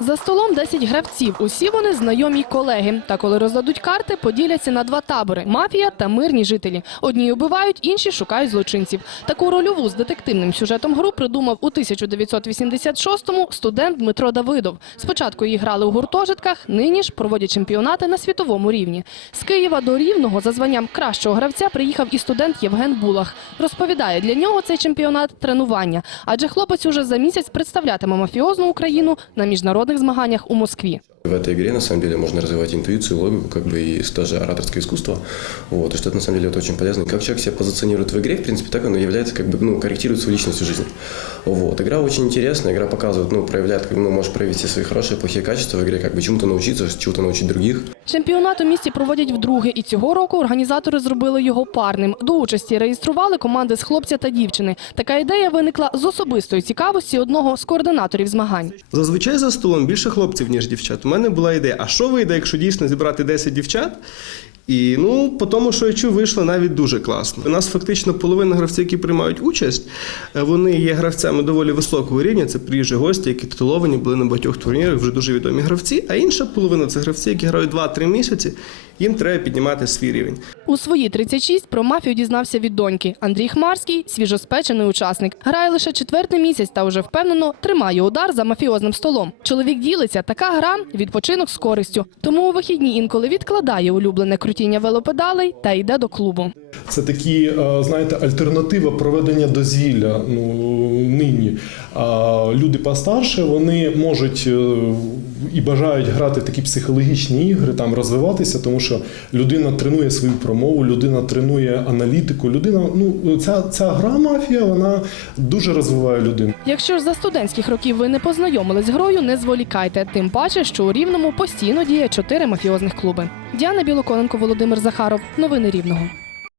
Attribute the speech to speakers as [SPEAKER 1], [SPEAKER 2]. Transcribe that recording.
[SPEAKER 1] За столом 10 гравців. Усі вони знайомі колеги. Та коли роздадуть карти, поділяться на два табори: мафія та мирні жителі. Одні убивають, інші шукають злочинців. Таку рольову з детективним сюжетом гру придумав у 1986-му студент Дмитро Давидов. Спочатку її грали у гуртожитках, нині ж проводять чемпіонати на світовому рівні. З Києва до Рівного за званням кращого гравця приїхав і студент Євген Булах. Розповідає, для нього цей чемпіонат тренування, адже хлопець уже за місяць представлятиме мафіозну Україну на міжнародних змаганнях у Москві.
[SPEAKER 2] В этой игре, на самом деле, можно развивать интуицию, логику, как бы и тоже ораторское искусство. Вот, и что это, на самом деле, это очень полезно. Как человек себя позиционирует в игре, в принципе, так он и является, как бы, ну, корректирует свою личность в жизни. Вот, игра очень интересная, игра показывает, ну, проявляет, как бы, ну, можешь проявить все свои хорошие и плохие качества в игре, как бы, чему-то научиться, чему-то научить других.
[SPEAKER 1] Чемпіонат у місті проводять вдруге, і цього року організатори зробили його парним. До участі реєстрували команди з хлопця та дівчини. Така ідея виникла з особистої цікавості одного з координаторів змагань.
[SPEAKER 3] Зазвичай за столом більше хлопців, ніж дівчат. Мене була ідея, а що вийде, якщо дійсно зібрати 10 дівчат? І ну, по тому, що я чув, вийшло навіть дуже класно. У нас фактично половина гравців, які приймають участь, е, вони є гравцями доволі високого рівня. Це приїжджі гості, які титуловані, були на багатьох турнірах, вже дуже відомі гравці. А інша половина це гравці, які грають 2-3 місяці. Їм треба піднімати свій рівень.
[SPEAKER 1] У свої 36 про мафію дізнався від доньки. Андрій Хмарський – свіжоспечений учасник. Грає лише четвертий місяць та вже впевнено тримає удар за мафіозним столом. Чоловік ділиться, така гра – відпочинок з користю. Тому у вихідні інколи відкладає улюблене крутіння велопедалей та йде до клубу.
[SPEAKER 4] Це такі, е, знаєте, альтернатива проведення дозвілля. Ну нині люди постарше вони можуть е, і бажають грати такі психологічні ігри, там розвиватися, тому що людина тренує свою промову, людина тренує аналітику. Людина, ну ця, ця гра мафія, вона дуже розвиває людину.
[SPEAKER 1] Якщо ж за студентських років ви не познайомились з грою, не зволікайте. Тим паче, що у Рівному постійно діє чотири мафіозних клуби. Діана Білоконенко, Володимир Захаров. Новини Рівного.